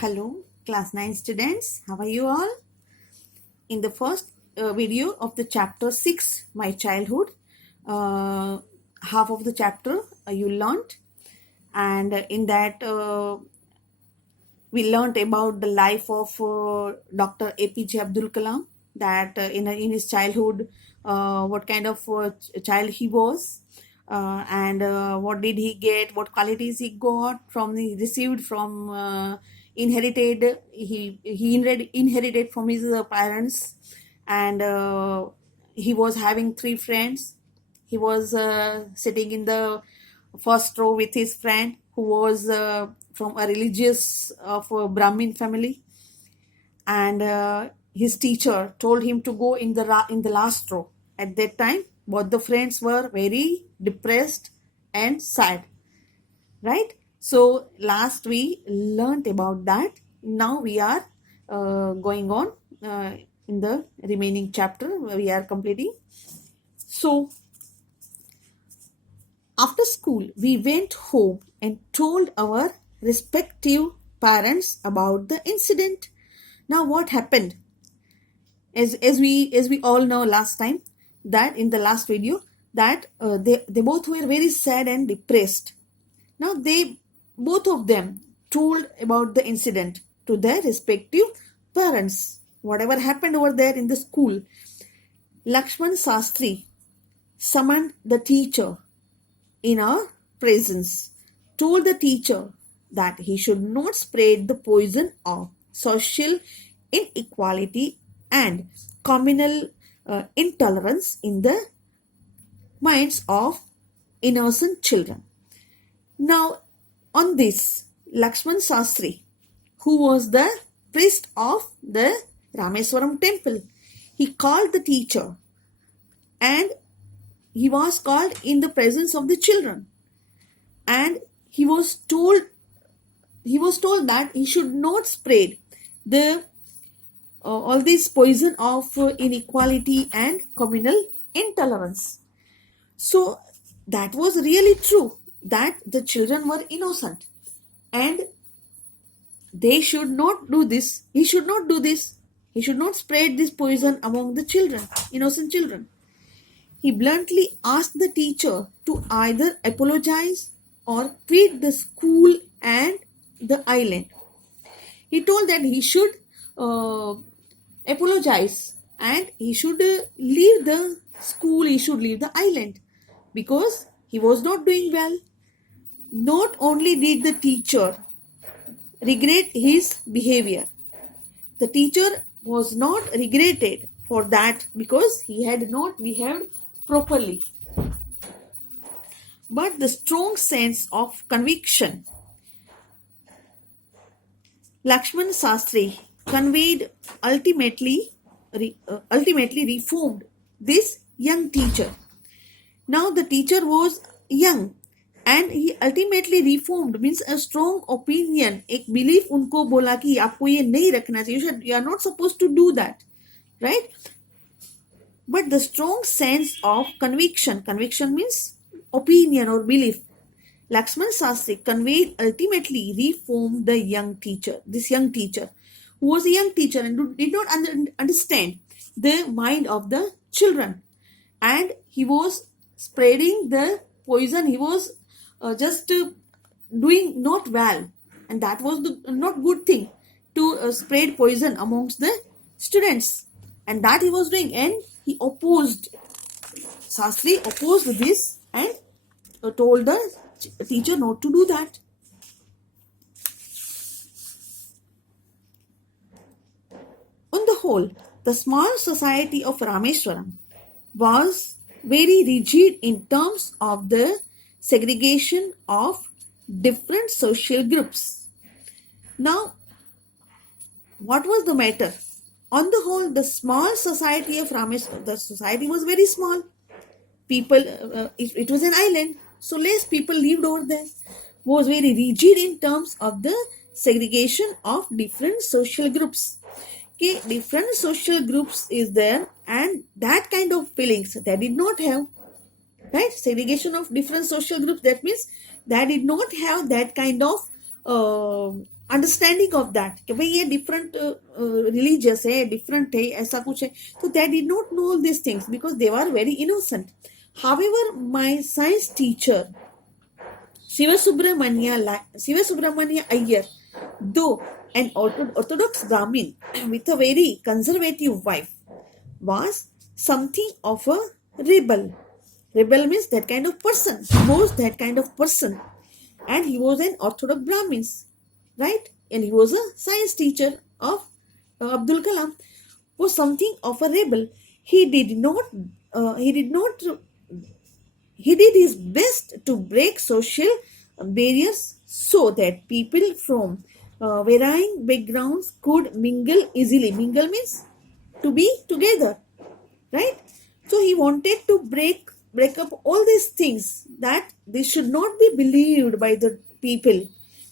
Hello, class 9 students. How are you all? In the first video of the chapter 6, My Childhood, uh, half of the chapter you learnt, and in that we learnt about the life of Dr. APJ Abdul Kalam, that in his childhood, what kind of child he was, and what did he get, what qualities he got from he received from inherited from his parents, and he was having three friends. He was sitting in the first row with his friend who was from a religious of a Brahmin family, and his teacher told him to go in the last row. At that time, both the friends were very depressed and sad, right? So last we learnt about that. Now we are going on in the remaining chapter. We are completing. So after school, we went home and told our respective parents about the incident. Now, what happened? As we all know last time, that in the last video, that they both were very sad and depressed. Now they both of them told about the incident to their respective parents. Whatever happened over there in the school, Lakshman Sastri summoned the teacher in our presence, told the teacher that he should not spread the poison of social inequality and communal intolerance in the minds of innocent children. Now, on this, Lakshman Sastri, who was the priest of the Rameswaram temple, he called the teacher, and he was called in the presence of the children, and he was told that he should not spread the all this poison of inequality and communal intolerance. So that was really true, that the children were innocent and they should not do this. He should not do this. He should not spread this poison among the children, innocent children. He bluntly asked the teacher to either apologize or quit the school and the island. He told that he should apologize and he should leave the school, he should leave the island, because he was not doing well. Not only did the teacher regret his behavior, the teacher was not regretted for that because he had not behaved properly. But the strong sense of conviction Lakshman Sastri conveyed ultimately reformed this young teacher. Now the teacher was young and he ultimately reformed, means a strong opinion, एक belief उनको बोला कि आपको ये नहीं रखना चाहिए, you are not supposed to do that, right? But the strong sense of conviction means opinion or belief, Lakshman Sastri conveyed ultimately reformed this young teacher, who was a young teacher and did not understand the mind of the children, and he was spreading the poison. He was just doing not well, and that was the not good thing to spread poison amongst the students, and that he was doing, and Sastri opposed this and told the teacher not to do that. On the whole, the small society of Rameswaram was very rigid in terms of the segregation of different social groups. Now, what was the matter? On the whole, the small society of Rameswaram, the society was very small. People, it was an island, so less people lived over there. Was very rigid in terms of the segregation of different social groups. Okay, different social groups is there, and that kind of feelings they did not have, right? Segregation of different social groups, that means they did not have that kind of understanding of that कि भाई ये different religious है, different है, ऐसा कुछ है. तो they did not know all this things because they were very innocent. However my science teacher Sivasubramania Iyer, though an orthodox Brahmin with a very conservative wife, was something of a rebel. Rebel means that kind of person. He was that kind of person. And he was an orthodox Brahmin, right? And he was a science teacher of Abdul Kalam. Was something of a rebel. He did not he did his best to break social barriers so that people from varying backgrounds could mingle easily. Mingle means to be together, right? So he wanted to break up all these things, that they should not be believed by the people.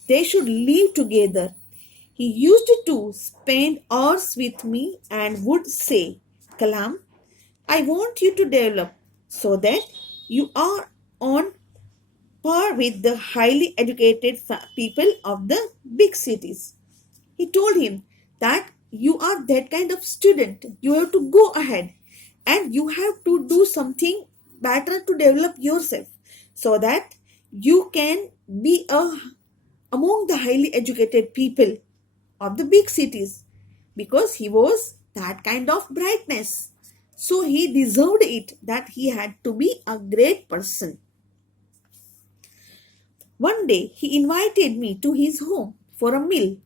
They should live together. He used to spend hours with me and would say, Kalam, I want you to develop so that you are on par with the highly educated people of the big cities. He told him that you are that kind of student. You have to go ahead and you have to do something better to develop yourself so that you can be among the highly educated people of the big cities, because he was that kind of brightness. So he deserved it, that he had to be a great person. One day he invited me to his home for a meal.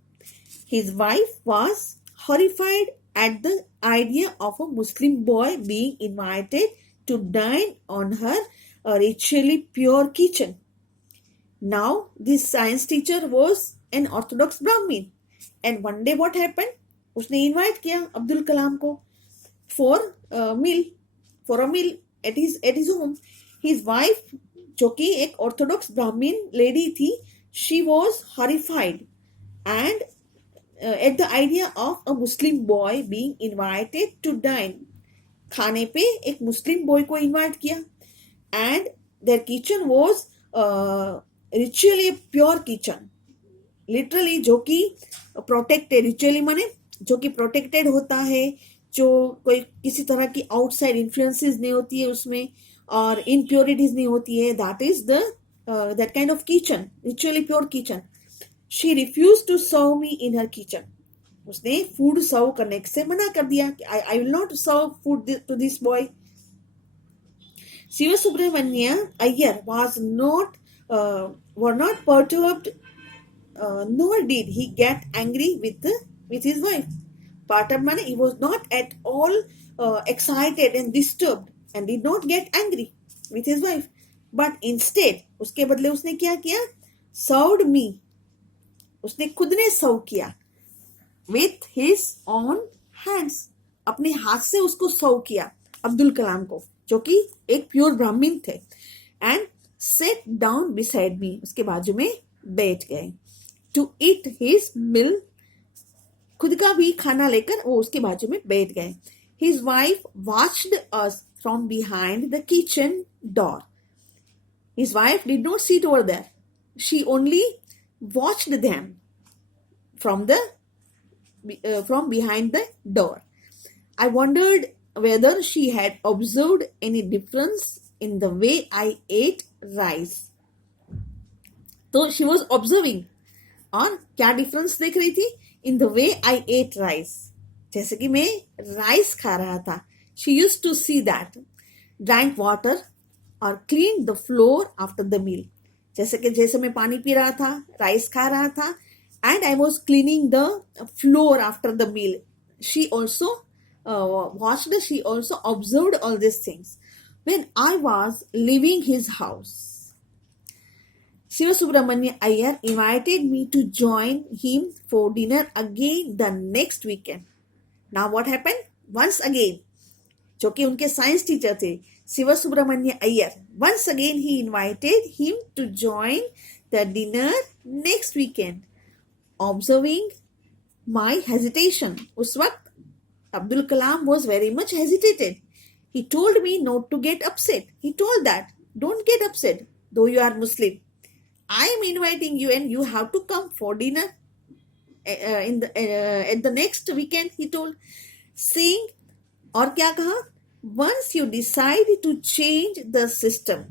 His wife was horrified at the idea of a Muslim boy being invited to dine on her ritually pure kitchen. Now this science teacher was an orthodox Brahmin, and one day what happened? उसने invite किया अब्दुल कलाम को for a meal at his home. His wife, जो कि एक Orthodox ब्राह्मण lady थी, she was horrified and at the idea of a Muslim boy being invited to dine. खाने पे एक मुस्लिम बॉय को इनवाइट किया, and their kitchen was ritually pure kitchen. Literally जो कि प्रोटेक्टेड, रिचुअली माने जो कि प्रोटेक्टेड होता है, जो कोई किसी तरह की आउटसाइड इन्फ्लुएंसेस नहीं होती है उसमें, और इम्प्योरिटीज नहीं होती है. That is the that kind of kitchen, ritually pure kitchen. She refuse to serve me in her kitchen. उसने फूड सर्व करने से मना कर दिया कि I will not serve food to this boy. Sivasubramania Iyer was not perturbed, nor did he get angry with his wife. Perturbed means he was not at all excited and disturbed and did not get angry with his wife. But instead, उसके बदले उसने क्या किया? Served me. उसने खुद ने सर्व किया with his own hands. अपने हाथ से उसको सर्व किया अब्दुल कलाम को, जो कि एक प्योर ब्राह्मण थे. And set down beside me, उसके बाजू में बैठ गए. टू ईट हिज मिल, खुद का भी खाना लेकर वो उसके बाजू में बैठ गए. His wife watched us from behind the kitchen door. His wife did not sit over there, she only watched them from behind the door. I wondered whether she had observed any difference in the way I ate rice. तो she was observing, और क्या difference देख रही थी? In the way I ate rice. जैसे कि मैं rice खा रहा था. She used to see that. Drank water or cleaned the floor after the meal. जैसे मैं पानी पी रहा था, राइस खा रहा था, and I was cleaning the floor after the meal. She also watched, she also observed all these things. When I was leaving his house, Sivasubramania Iyer invited me to join him for dinner again the next weekend. Now what happened? Once again, जो कि उनके science teacher थे, Sivasubramania Iyer, once again he invited him to join the dinner next weekend. Observing my hesitation, उस वक्त Abdul Kalam was very much hesitated. He told me not to get upset. He told that, don't get upset, though you are Muslim. I am inviting you and you have to come for dinner. at the next weekend he told, saying, और क्या कहा, once you decide to change the system,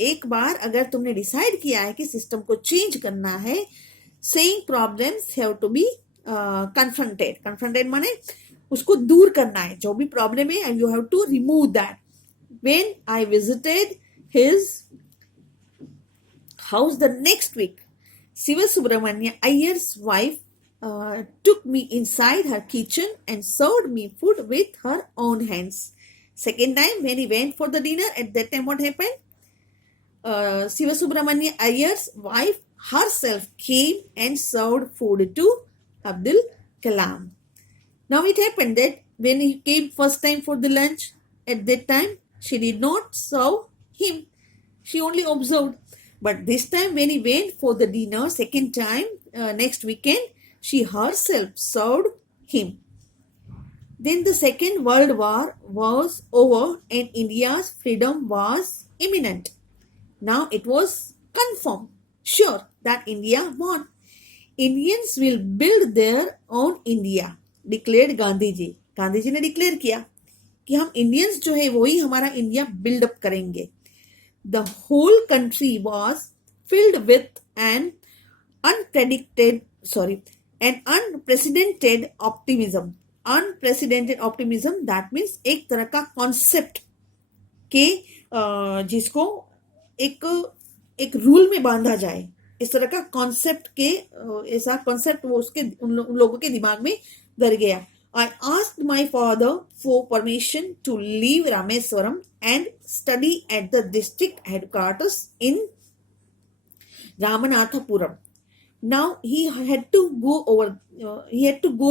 एक बार अगर तुमने decide किया है कि system को चेंज करना है, saying problems have to be confronted माने उसको दूर करना है, जो भी प्रॉब्लम है, and you have to remove that. When I visited his house the next week, Siva Subramania Iyer's wife took me inside her kitchen and served me food with her own hands. Second time when he went for the dinner, at that time what happened? Siva Subramania Iyer's wife herself came and served food to Abdul Kalam. Now it happened that when he came first time for the lunch, at that time she did not serve him. She only observed. But this time when he went for the dinner, second time, next weekend, she herself served him. Then the Second World War was over and India's freedom was imminent. Now it was confirmed, sure, that India won. Indians will build their own India, declared Gandhi ji. Gandhi ji ने declare किया कि हम Indians जो है वही हमारा India buildup करेंगे. The whole country was filled with an unprecedented optimism. Unprecedented optimism, that means एक तरह का कॉन्सेप्ट के जिसको एक रूल में बांधा जाए, इस तरह का कॉन्सेप्ट के ऐसा कॉन्सेप्ट वो उसके उन लोगों के दिमाग में धर गया. I asked my father for permission to leave Rameswaram and study at the district headquarters in Ramanathapuram. Now he had to go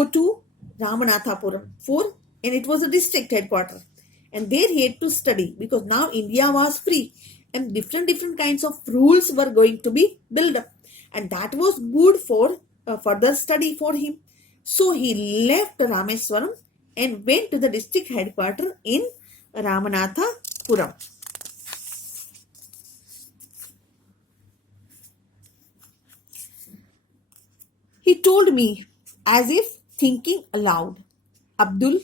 to Ramanathapuram and it was a district headquarters, and there he had to study because now India was free and different kinds of rules were going to be built up, and that was good for further study for him. So he left Rameswaram and went to the district headquarters in Ramanathapuram. He told me as if thinking aloud, Abul,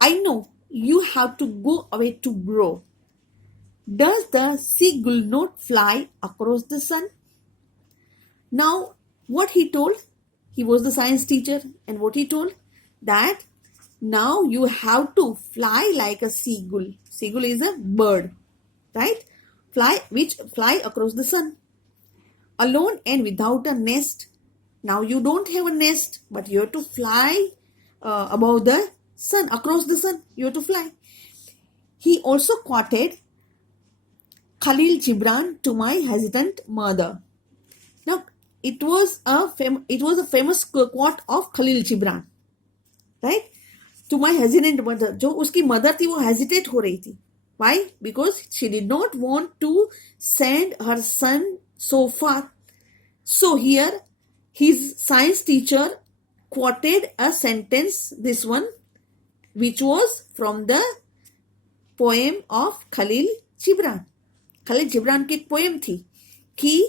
I know you have to go away to grow. Does the seagull not fly across the sun? Now, what he told, he was the science teacher, and what he told, that now you have to fly like a seagull. Seagull is a bird, right? Which fly across the sun. Alone and without a nest. Now you don't have a nest, but you have to fly above the sun, across the sun. You have to fly. He also quoted Khalil Gibran to my hesitant mother. Now it was a famous quote of Khalil Gibran, right? To my hesitant mother, जो उसकी mother थी वो hesitate हो रही थी. Why? Because she did not want to send her son so far. So here his science teacher quoted a sentence, this one, which was from the poem of Khalil Gibran. Khalil Gibran की एक poem थी कि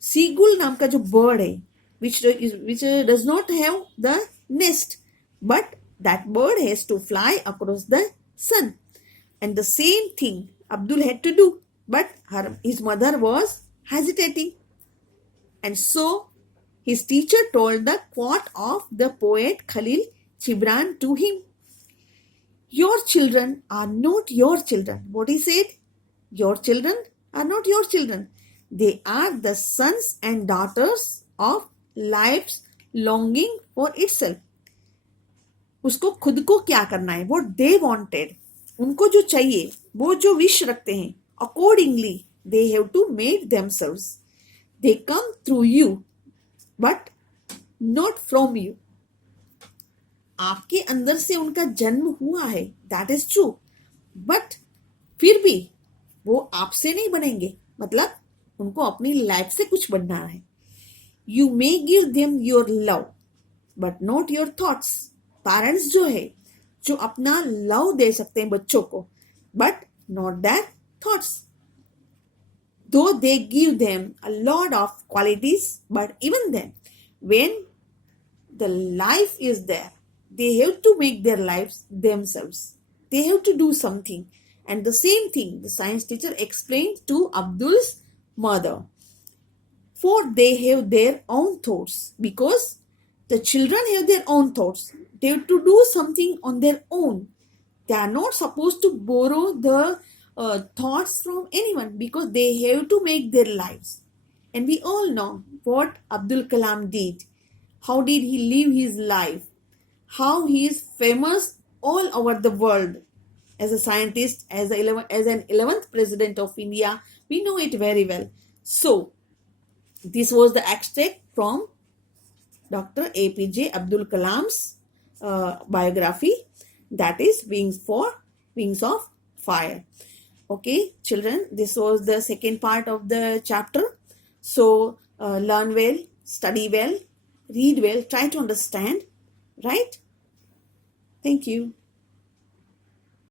seagull नाम का जो bird है, which does not have the nest, but that bird has to fly across the sun. And the same thing Abdul had to do, but his mother was hesitating. And so his teacher told the quote of the poet Khalil Gibran to him. Your children are not your children. What he said? Your children are not your children. They are the sons and daughters of life's longing for itself. उसको खुद को क्या करना है, what they wanted, उनको जो चाहिए, वो जो विश रखते हैं, accordingly they have to make themselves. They come through you, but not from you. आपके अंदर से उनका जन्म हुआ है, that is true, but फिर भी वो आपसे नहीं बनेंगे, मतलब उनको अपनी लाइफ से कुछ बनना है. You may give them your love, but not your thoughts. Parents जो है जो अपना लव दे सकते हैं बच्चों को, but not that thoughts. Though they give them a lot of qualities, but even then when the life is there, they have to make their lives themselves. They have to do something. And the same thing the science teacher explained to Abdul's mother. For they have their own thoughts, because the children have their own thoughts. They have to do something on their own. They are not supposed to borrow the thoughts from anyone, because they have to make their lives. And we all know what Abdul Kalam did. How did he live his life? How he is famous all over the world as a scientist, as an 11th president of India. We know it very well. So, this was the extract from Dr. APJ Abdul Kalam's biography, that is Wings of Fire. Okay, children, this was the second part of the chapter. So, learn well, study well, read well, try to understand, right? Thank you.